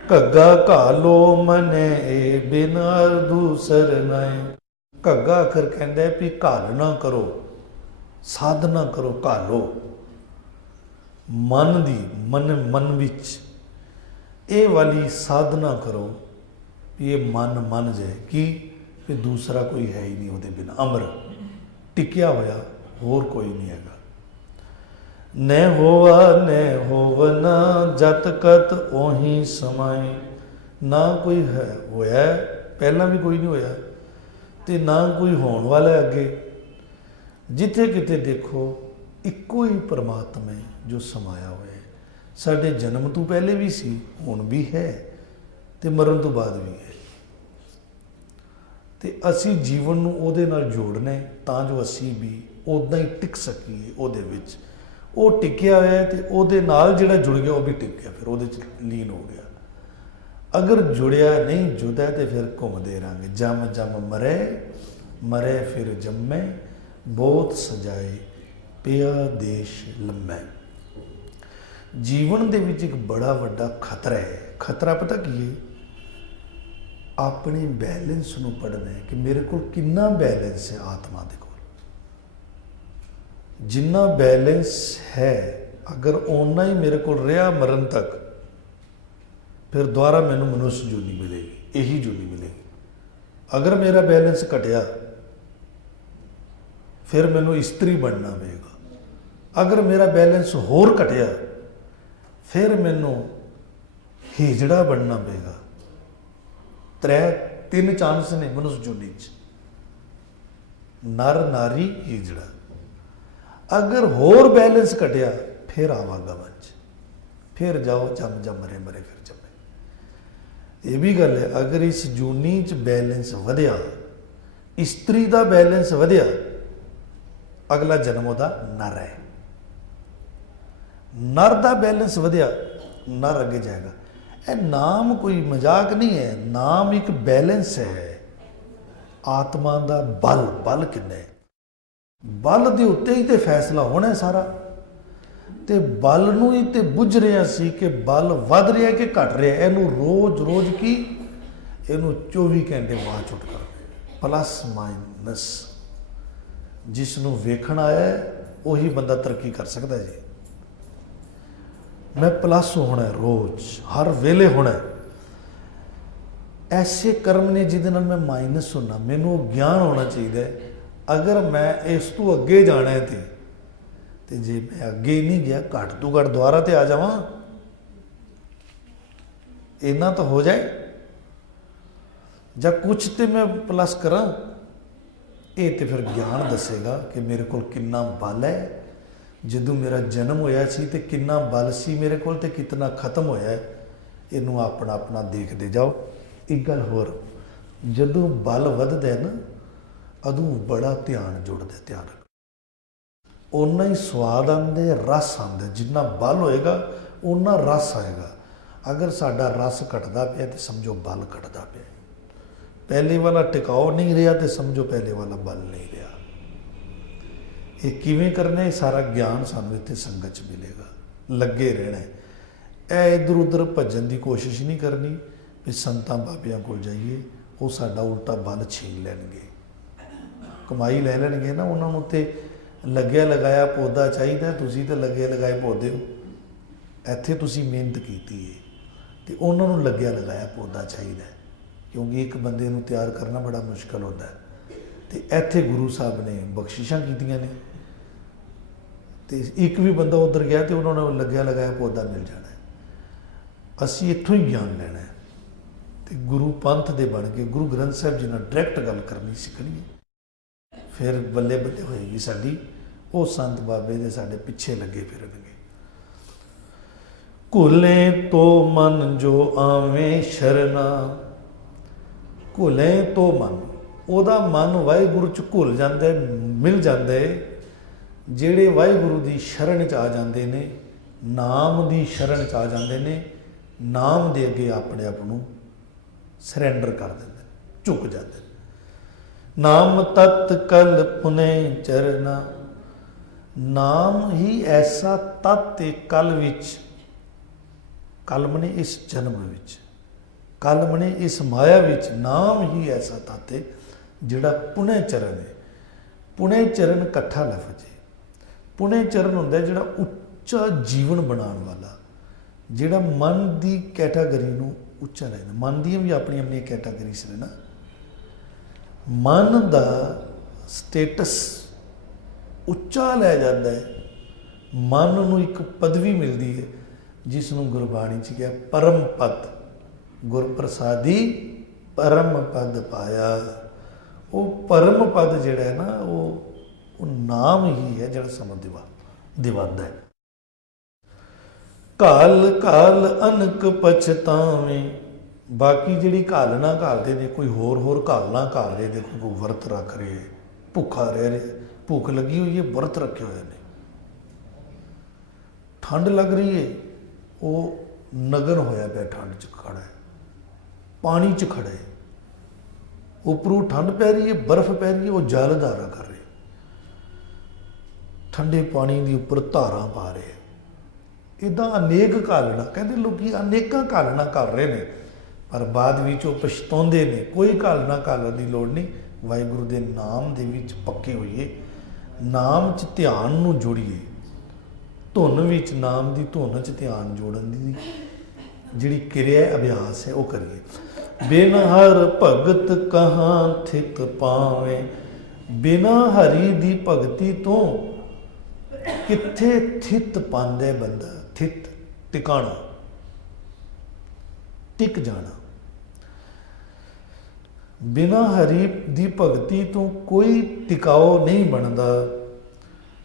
ਘੱਗਾ ਘਾਲੋ ਮਨੈ ਏ ਬਿਨ ਦੂਸਰ ਨਾਏ। ਘੱਗਾ ਅੱਖਰ ਕਹਿੰਦਾ ਵੀ ਘਾਲਣਾ ਕਰੋ, ਸਾਧਨਾ ਕਰੋ, ਘਾਲੋ ਮਨ ਦੀ, ਮਨ ਵਿੱਚ ਇਹ ਵਾਲੀ ਸਾਧਨਾ ਕਰੋ ਵੀ ਇਹ ਮਨ ਮੰਨ ਜਾਏ ਕਿ ਵੀ ਦੂਸਰਾ ਕੋਈ ਹੈ ਹੀ ਨਹੀਂ ਉਹਦੇ ਬਿਨਾਂ, ਅਮਰ ਟਿਕਿਆ ਹੋਇਆ ਹੋਰ ਕੋਈ ਨਹੀਂ ਹੈਗਾ। ਨੈ ਹੋਵਨ ਜਤ ਕਤ ਉਹੀ ਸਮਾਏ। ਨਾ ਕੋਈ ਹੈ ਹੋਇਆ, ਪਹਿਲਾਂ ਵੀ ਕੋਈ ਨਹੀਂ ਹੋਇਆ ਤੇ ਨਾ ਕੋਈ ਹੋਣ ਵਾਲਾ ਅੱਗੇ। ਜਿੱਥੇ ਕਿਤੇ ਦੇਖੋ ਇੱਕੋ ਹੀ ਪਰਮਾਤਮਾ ਹੈ ਜੋ ਸਮਾਇਆ ਹੋਇਆ ਹੈ। ਸਾਡੇ ਜਨਮ ਤੋਂ ਪਹਿਲੇ ਵੀ ਸੀ, ਹੁਣ ਵੀ ਹੈ ਤੇ ਮਰਨ ਤੋਂ ਬਾਅਦ ਵੀ ਹੈ। ਤੇ ਅਸੀਂ ਜੀਵਨ ਨੂੰ ਉਹਦੇ ਨਾਲ ਜੋੜਨਾ ਹੈ ਤਾਂ ਜੋ ਅਸੀਂ ਵੀ ਉੱਦਾਂ ਹੀ ਟਿਕ ਸਕੀਏ ਉਹਦੇ ਵਿੱਚ। ਉਹ ਟਿਕਿਆ ਹੋਇਆ ਤੇ ਉਹਦੇ ਨਾਲ ਜਿਹੜਾ ਜੁੜ ਗਿਆ ਉਹ ਵੀ ਟਿਕ ਗਿਆ, ਫਿਰ ਉਹਦੇ 'ਚ ਲੀਨ ਹੋ ਗਿਆ। ਅਗਰ ਜੁੜਿਆ ਨਹੀਂ ਜੁਦਾ ਤੇ ਫਿਰ ਘੁੰਮਦੇ ਰਹਾਂਗੇ। ਜਮ ਜਮ ਮਰੇ ਫਿਰ ਜੰਮੇ, ਬਹੁਤ ਸਜਾਏ ਪਿਆ ਦੇਸ਼ ਲੰਮੈ। ਜੀਵਨ ਦੇ ਵਿੱਚ ਇੱਕ ਬੜਾ ਵੱਡਾ ਖਤਰਾ ਹੈ। ਖਤਰਾ ਪਤਾ ਕੀ ਹੈ? ਆਪਣੇ ਬੈਲੈਂਸ ਨੂੰ ਪੜ੍ਹਨਾ ਹੈ ਕਿ ਮੇਰੇ ਕੋਲ ਕਿੰਨਾ ਬੈਲੈਂਸ ਹੈ ਆਤਮਾ ਦੇ ਕੋਲ। ਜਿੰਨਾ ਬੈਲੈਂਸ ਹੈ ਅਗਰ ਓਨਾ ਹੀ ਮੇਰੇ ਕੋਲ ਰਿਹਾ ਮਰਨ ਤੱਕ, ਫਿਰ ਦੁਬਾਰਾ ਮੈਨੂੰ ਮਨੁੱਖ ਜੂਨੀ ਮਿਲੇਗੀ, ਇਹੀ ਜੂਨੀ ਮਿਲੇਗੀ। ਅਗਰ ਮੇਰਾ ਬੈਲੈਂਸ ਘਟਿਆ ਫਿਰ ਮੈਨੂੰ ਇਸਤਰੀ ਬਣਨਾ ਪਏਗਾ। ਅਗਰ ਮੇਰਾ ਬੈਲੈਂਸ ਹੋਰ ਘਟਿਆ ਫਿਰ ਮੈਨੂੰ ਹੀਜੜਾ ਬਣਨਾ ਪਏਗਾ। ਤਿੰਨ ਚਾਂਸ ਨੇ ਮਨੁੱਖ ਜੂਨੀ 'ਚ, ਨਰ ਨਾਰੀ ਹੀਜੜਾ। ਅਗਰ ਹੋਰ ਬੈਲੈਂਸ ਘਟਿਆ ਫਿਰ ਆਵਾਂਗਾ ਮੰਚ, ਫਿਰ ਜਾਓ ਜਮ ਜਮ ਮਰੇ ਫਿਰ ਜੰਮੇ। ਇਹ ਵੀ ਗੱਲ ਹੈ, ਅਗਰ ਇਸ ਜੂਨੀ 'ਚ ਬੈਲੈਂਸ ਵਧਿਆ, ਇਸਤਰੀ ਦਾ ਬੈਲੈਂਸ ਵਧਿਆ, ਅਗਲਾ ਜਨਮ ਉਹਦਾ ਨਰ ਹੈ। ਨਰ ਦਾ ਬੈਲੈਂਸ ਵਧਿਆ, ਨਰ ਅੱਗੇ ਜਾਏਗਾ। ਇਹ ਨਾਮ ਕੋਈ ਮਜ਼ਾਕ ਨਹੀਂ ਹੈ, ਨਾਮ ਇੱਕ ਬੈਲੈਂਸ ਹੈ। ਆਤਮਾ ਦਾ ਬਲ ਕਿੰਨਾ ਹੈ, ਬਲ ਦੇ ਉੱਤੇ ਹੀ ਤੇ ਫੈਸਲਾ ਹੋਣਾ ਸਾਰਾ। ਤੇ ਬਲ ਨੂੰ ਹੀ ਤੇ ਬੁੱਝ ਰਿਹਾ ਸੀ ਕਿ ਬਲ ਵੱਧ ਰਿਹਾ ਕਿ ਘਟ ਰਿਹਾ। ਇਹਨੂੰ ਰੋਜ਼ ਕੀ, ਇਹਨੂੰ 24 ਘੰਟੇ ਬਾਅਦ ਚੁੱਟ ਕਰ, ਪਲੱਸ ਮਾਈਨਸ। ਜਿਸ ਨੂੰ ਵੇਖਣ ਆਇਆ ਉਹੀ ਬੰਦਾ ਤਰੱਕੀ ਕਰ ਸਕਦਾ ਜੀ। ਮੈਂ ਪਲੱਸ ਹੋਣਾ ਰੋਜ਼, ਹਰ ਵੇਲੇ ਹੋਣਾ। ਐਸੇ ਕਰਮ ਨੇ ਜਿਹਦੇ ਨਾਲ ਮੈਂ ਮਾਈਨਸ ਹੋਣਾ। ਮੈਨੂੰ ਗਿਆਨ ਹੋਣਾ ਚਾਹੀਦਾ ਹੈ ਅਗਰ ਮੈਂ ਇਸ ਤੋਂ ਅੱਗੇ ਜਾਣਾ ਹੈ ਤੇ ਜੇ ਮੈਂ ਅੱਗੇ ਨਹੀਂ ਗਿਆ, ਘੱਟ ਤੋਂ ਘੱਟ ਦੁਆਰਾ ਤੇ ਆ ਜਾਵਾਂ, ਇੰਨਾ ਤਾਂ ਹੋ ਜਾਏ ਜਾਂ ਕੁਛ ਤੇ ਮੈਂ ਪਲੱਸ ਕਰਾਂ। ਇਹ ਤੇ ਫਿਰ ਗਿਆਨ ਦੱਸੇਗਾ ਕਿ ਮੇਰੇ ਕੋਲ ਕਿੰਨਾ ਬਲ ਹੈ। ਜਦੋਂ ਮੇਰਾ ਜਨਮ ਹੋਇਆ ਸੀ ਤੇ ਕਿੰਨਾ ਬਲ ਸੀ ਮੇਰੇ ਕੋਲ ਤੇ ਕਿਤਨਾ ਖਤਮ ਹੋਇਆ। ਇਹਨੂੰ ਆਪਣਾ ਆਪਣਾ ਦੇਖਦੇ ਜਾਓ। ਇੱਕ ਗੱਲ ਹੋਰ, ਜਦੋਂ ਬਲ ਵੱਧਦਾ ਨਾ ਉਦੋਂ ਬੜਾ ਧਿਆਨ ਜੁੜਦਾ। ਧਿਆਨ ਓਨਾ ਹੀ ਸਵਾਦ ਆਉਂਦੇ, ਰਸ ਆਉਂਦਾ। ਜਿੰਨਾ ਬਲ ਹੋਏਗਾ ਓਨਾ ਰਸ ਆਏਗਾ। ਅਗਰ ਸਾਡਾ ਰਸ ਘਟਦਾ ਪਿਆ ਤੇ ਸਮਝੋ ਬਲ ਘਟਦਾ ਪਿਆ। ਪਹਿਲੇ ਵਾਲਾ ਟਿਕਾਓ ਨਹੀਂ ਰਿਹਾ ਤੇ ਸਮਝੋ ਪਹਿਲੇ ਵਾਲਾ ਬਲ ਨਹੀਂ ਰਿਹਾ। ਇਹ ਕਿਵੇਂ ਕਰਨਾ? ਇਹ ਸਾਰਾ ਗਿਆਨ ਸਾਨੂੰ ਇੱਥੇ ਸੰਗਤ 'ਚ ਮਿਲੇਗਾ। ਲੱਗੇ ਰਹਿਣਾ। ਇਹ ਇੱਧਰ ਉੱਧਰ ਭੱਜਣ ਦੀ ਕੋਸ਼ਿਸ਼ ਨਹੀਂ ਕਰਨੀ ਵੀ ਸੰਤਾਂ ਬਾਬਿਆਂ ਕੋਲ ਜਾਈਏ, ਉਹ ਸਾਡਾ ਉਲਟਾ ਬਲ ਛੀਨ ਲੈਣਗੇ, ਕਮਾਈ ਲੈ ਲੈਣਗੇ ਨਾ। ਉਹਨਾਂ ਨੂੰ ਤੇ ਲੱਗਿਆ ਲਗਾਇਆ ਪੌਦਾ ਚਾਹੀਦਾ, ਤੁਸੀਂ ਤਾਂ ਲੱਗੇ ਲਗਾਏ ਪੌਦੇ ਹੋ। ਇੱਥੇ ਤੁਸੀਂ ਮਿਹਨਤ ਕੀਤੀ ਹੈ ਤੇ ਉਹਨਾਂ ਨੂੰ ਲੱਗਿਆ ਲਗਾਇਆ ਪੌਦਾ ਚਾਹੀਦਾ, ਕਿਉਂਕਿ ਇੱਕ ਬੰਦੇ ਨੂੰ ਤਿਆਰ ਕਰਨਾ ਬੜਾ ਮੁਸ਼ਕਲ ਹੁੰਦਾ ਹੈ। ਤੇ ਇੱਥੇ ਗੁਰੂ ਸਾਹਿਬ ਨੇ ਬਖਸ਼ਿਸ਼ਾਂ ਕੀਤੀਆਂ ਨੇ ਤੇ ਇੱਕ ਵੀ ਬੰਦਾ ਉੱਧਰ ਗਿਆ ਤੇ ਉਹਨਾਂ ਨੂੰ ਲੱਗਿਆ ਲਗਾਇਆ ਪੌਦਾ ਮਿਲ ਜਾਣਾ। ਅਸੀਂ ਇੱਥੋਂ ਹੀ ਗਿਆਨ ਲੈਣਾ ਹੈ ਤੇ ਗੁਰੂ ਪੰਥ ਦੇ ਬਣ ਕੇ ਗੁਰੂ ਗ੍ਰੰਥ ਸਾਹਿਬ ਜੀ ਨਾਲ ਡਾਇਰੈਕਟ ਗੱਲ ਕਰਨੀ ਸਿੱਖਣੀ ਹੈ। ਫਿਰ ਬੱਲੇ ਬੱਲੇ ਹੋਏਗੀ ਸਾਡੀ। ਉਹ ਸੰਤ ਬਾਬੇ ਦੇ ਸਾਡੇ ਪਿੱਛੇ ਲੱਗੇ ਫਿਰਨਗੇ। ਘੁਲੇ ਤੋ ਮਨ ਜੋ ਆਵੇਂ ਸ਼ਰਨਾ। ਘੁਲੇ ਤੋ ਮਨ, ਉਹਦਾ ਮਨ ਵਾਹਿਗੁਰੂ 'ਚ ਘੁਲ ਜਾਂਦਾ, ਮਿਲ ਜਾਂਦਾ। ਜਿਹੜੇ ਵਾਹਿਗੁਰੂ ਦੀ ਸ਼ਰਨ 'ਚ ਆ ਜਾਂਦੇ ਨੇ, ਨਾਮ ਦੀ ਸ਼ਰਨ 'ਚ ਆ ਜਾਂਦੇ ਨੇ, ਨਾਮ ਦੇ ਅੱਗੇ ਆਪਣੇ ਆਪ ਨੂੰ ਸਰੈਂਡਰ ਕਰ ਦਿੰਦੇ, ਝੁਕ ਜਾਂਦੇ। नाम तत् कल पुने चरना। नाम ही ऐसा तत् है कल विच, कल मने इस जन्म विच, कल मने इस माया विच, नाम ही ऐसा तत् है जिहड़ा पुने चरण है। पुने चरण कट्ठा लफ्ज है। पुने चरण हुंदा है जिहड़ा उच्चा जीवन बनाने वाला, जिहड़ा मन की कैटागरी नूं उच्चा लैंदा। मन दी भी अपनी अपनी कैटागरीज ने ना। मन का स्टेटस उच्चा लै जाता है। मन नूं एक पदवी मिलती है जिसनों गुरबाणी च कहा परम पद। गुर प्रसादी परम पद पाया। वो परम पद जिहड़ा है ना, वो नाम ही है जिहड़ा समझ दिवांदा है। काल काल अनक पछतावें। बाकी जिहड़ी घालना घालते ने, कोई होर घालना घाल रहे, देखो कोई व्रत रख रहे, भुखा रह रहे, भुख लगी हुई है, व्रत रखे हुए ने, ठंड लग रही है, वो नगन होया पिया, ठंड च खड़ा है, पानी च खड़ा है, उपरों ठंड पै रही है, बर्फ पै रही है, वो जल धारा कर रहे, ठंडे पानी के उपर धारा पा रहे। इदा अनेक घालना, कहते लोग अनेक घालना कर रहे हैं, पर बाद विच वो पछताउंदे ने। कोई घालना घालण की लोड़ नहीं। वाहिगुरू के नाम दे विच पक्के होइए, नाम च ध्यान नूं जोड़िए। धुन विच नाम की धुन च ध्यान जोड़न की जिहड़ी किरिया अभ्यास है वो करिए। बिन हर भगत कहाँ थिक पावे। बिना हरि की भगती तो कित्थे थित पांदे बंदा। थित टिकाना, टिक जाना। बिना हरि की भगती तो कोई टिकाओ नहीं बनता।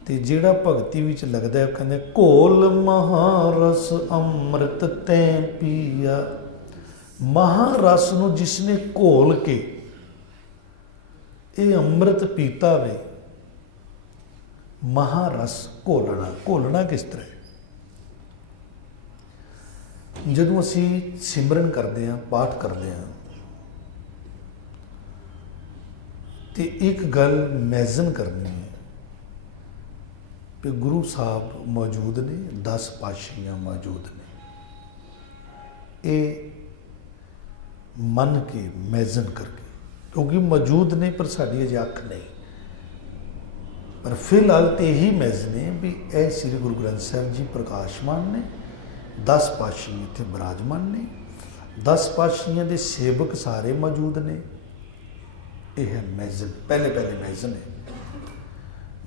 तो जिहड़ा भगती विच लगदा है, कहंदे घोल महारस अमृत तैं पिया। महारस नूं जिसने घोल के ये अमृत पीता वे। महारस घोलना, घोलना किस तरह? जदों असी सिमरन करते हैं, पाठ करते हैं, तो एक गल मैजन करनी है कि गुरु साहब मौजूद ने, 10 पातशाहियां मौजूद ने। ये मन के मैजन करके, क्योंकि मौजूद ने पर साड़ी अजे अख नहीं, पर फिलहाल तो यही मैजन है भी ए श्री गुरु ग्रंथ साहब जी प्रकाशमान ने, 10 पातशाही इत्थे विराजमान ने, 10 पातशाहियां दे सेवक सारे मौजूद ने। यह है मैजन, पहले मैजन है।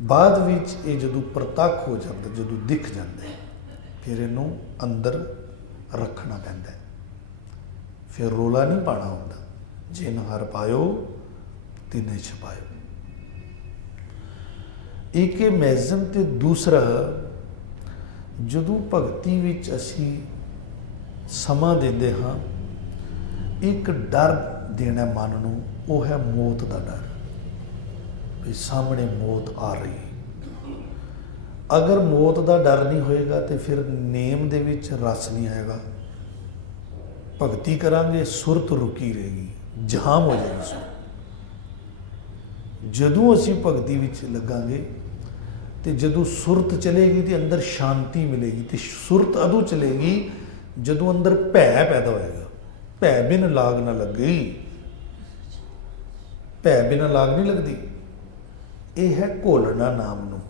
बाद विच ये जदों प्रतख हो जाता, जदों दिख जाता है, फिर इनू अंदर रखना पैंदा है। फिर रोला नहीं पाना होंदा। जिन हर पायो तिने छपायो। एक मैजन ते दूसरा, जदों भगती विच असी समा देंदे हाँ, एक डर देना मन नूं, वो है मौत का डर भी सामने मौत आ रही है। अगर मौत का डर नहीं होएगा तो फिर नेम दे विच रस नहीं आएगा। भगती करांगे सुरत रुकी रहेगी, जाम हो जाएगी सुरत। जदों असी भगती विच लगांगे तो जदों सुरत चलेगी तो अंदर शांति मिलेगी। तो सुरत अदों चलेगी जदों अंदर भै पैदा होएगा। भै बिन लाग ना लगे, भै बिना लाग नहीं लगती। यह है घोलना नाम नूं।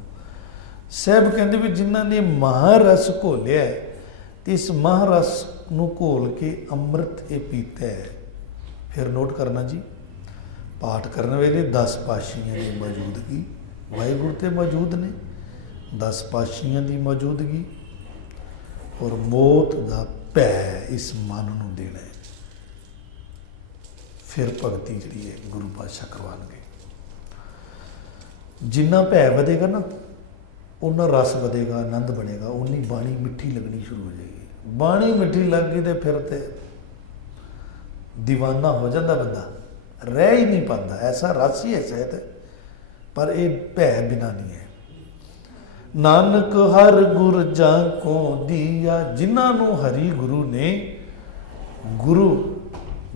साहब कहते भी जिन्हां ने महारस घोलिया है, तो इस महारस नूं घोल के अमृत ये पीता है। फिर नोट करना जी, पाठ करने वेले 10 पातशाहियां की मौजूदगी, वाहिगुरू ते मौजूद ने, 10 पातशाहियां की मौजूदगी, और मौत का भै इस मन नूं देना है। फिर भगती जी है गुरु पातशाह करवाएंगे। जिन्ना भै वधेगा ना, उन्ना रस वधेगा, आनंद बनेगा, उन्नी बाणी मिठी लगनी शुरू हो जाएगी। बाणी मिठी लग गई तो फिर तो दीवाना हो जाता बंदा, रह ही नहीं पाता। ऐसा रस ही ऐसा है, पर यह भै बिना नहीं है। नानक हर गुर जाको दिया। जिन्होंने हरि गुरु ने, गुरु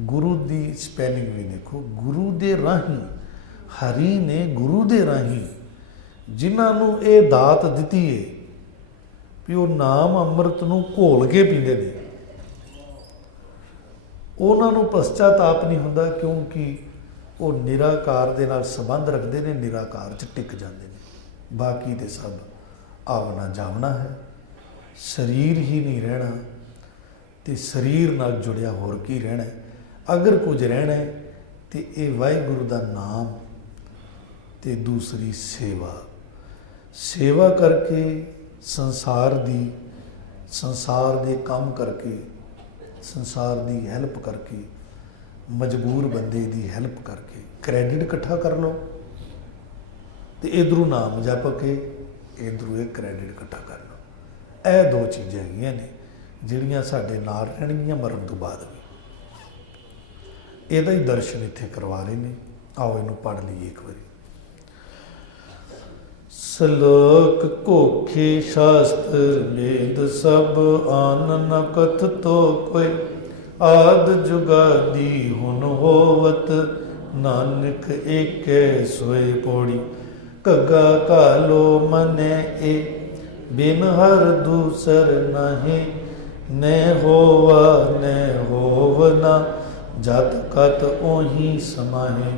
गुरु की स्पैलिंग भी देखो, गुरु दे राही ਹਰੀ ਨੇ ਗੁਰੂ ਦੇ ਰਾਹੀਂ ਜਿਨ੍ਹਾਂ ਨੂੰ ਇਹ ਦਾਤ ਦਿੱਤੀ ਹੈ ਵੀ ਉਹ ਨਾਮ ਅੰਮ੍ਰਿਤ ਨੂੰ ਘੋਲ ਕੇ ਪੀਂਦੇ ਨੇ, ਉਹਨਾਂ ਨੂੰ ਪਛਤਾਤਾਪ ਨਹੀਂ ਹੁੰਦਾ, ਕਿਉਂਕਿ ਉਹ ਨਿਰਾਕਾਰ ਦੇ ਨਾਲ ਸੰਬੰਧ ਰੱਖਦੇ ਨੇ, ਨਿਰਾਕਾਰ 'ਚ ਟਿਕ ਜਾਂਦੇ ਨੇ। ਬਾਕੀ ਤੇ ਸਭ ਆਵਣਾ ਜਾਵਣਾ ਹੈ, ਸਰੀਰ ਹੀ ਨਹੀਂ ਰਹਿਣਾ ਤੇ ਸਰੀਰ ਨਾਲ ਜੁੜਿਆ ਹੋਰ ਕੀ ਰਹਿਣਾ। ਅਗਰ ਕੁਝ ਰਹਿਣਾ ਹੈ ਤੇ ਇਹ ਵਾਹਿਗੁਰੂ ਦਾ ਨਾਮ ਤੇ ਦੂਸਰੀ ਸੇਵਾ ਕਰਕੇ, ਸੰਸਾਰ ਦੇ ਕੰਮ ਕਰਕੇ, ਸੰਸਾਰ ਦੀ ਹੈਲਪ ਕਰਕੇ, ਮਜਬੂਰ ਬੰਦੇ ਦੀ ਹੈਲਪ ਕਰਕੇ ਕ੍ਰੈਡਿਟ ਇਕੱਠਾ ਕਰ ਲਓ ਤੇ ਇਧਰੋਂ ਨਾਮ ਜਪ ਕੇ ਇਧਰੋਂ ਇਹ ਕ੍ਰੈਡਿਟ ਇਕੱਠਾ ਕਰ ਲਓ। ਇਹ ਦੋ ਚੀਜ਼ਾਂ ਹੈਗੀਆਂ ਨੇ ਜਿਹੜੀਆਂ ਸਾਡੇ ਨਾਲ ਰਹਿਣਗੀਆਂ ਮਰਨ ਤੋਂ ਬਾਅਦ ਵੀ। ਇਹਦਾ ਹੀ ਦਰਸ਼ਨ ਇੱਥੇ ਕਰਵਾ ਰਹੇ ਨੇ। ਆਓ ਇਹਨੂੰ ਪੜ੍ਹ ਲਈਏ ਇੱਕ ਵਾਰੀ। ਸਲੋਕ ਕੋਖੇ ਸ਼ਾਸਤਰ ਵੇਦ ਸਭ ਆਨ ਨ ਕਥਤੋ ਕੋਈ, ਆਦ ਜੁਗਾਦੀ ਹੁਣ ਹੋਵਤ ਨਾਨਕ ਏਕੈ ਸੋਏ ਪੌੜੀ। ਘੱਗਾ ਕਾਲੋ ਮਨੈ ਏ ਬਿਨ ਹਰ ਦੂਸਰ ਨਾਹੀਂ, ਨੈ ਹੋਵਨਾ ਜਤ ਕਤ ਉਹੀ ਸਮਾਹੇ।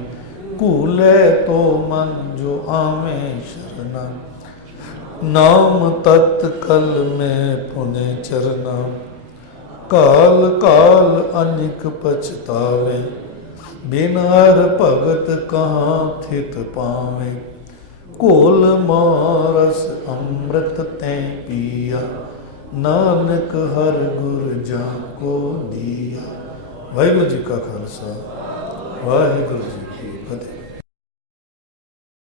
ਘੂਲੇ ਤੋ ਮਨ ਜੋ ਆਵੇਂ ਸ਼ਰਨਾ, ਨਾਮ ਤਤ ਕਲ ਮੈਂ ਪੁਨੇ ਚਰਨਾ। ਕਾਲ ਕਾਲ ਅਨਿਕ ਪਛਤਾਵੇ, ਬਿਨ ਹਰ ਭਗਤ ਕਹਾਂ ਥਿਤ ਪਾਵੇ। ਘੋਲ ਮਾਰਸ ਅੰਮ੍ਰਿਤ ਤੈ ਪੀਆ, ਨਾਨਕ ਹਰ ਗੁਰ ਜਾ ਕੋ ਦੀਆ। ਵਾਹਿਗੁਰੂ ਜੀ ਕਾ ਖਾਲਸਾ, ਵਾਹਿਗੁਰੂ ਜੀ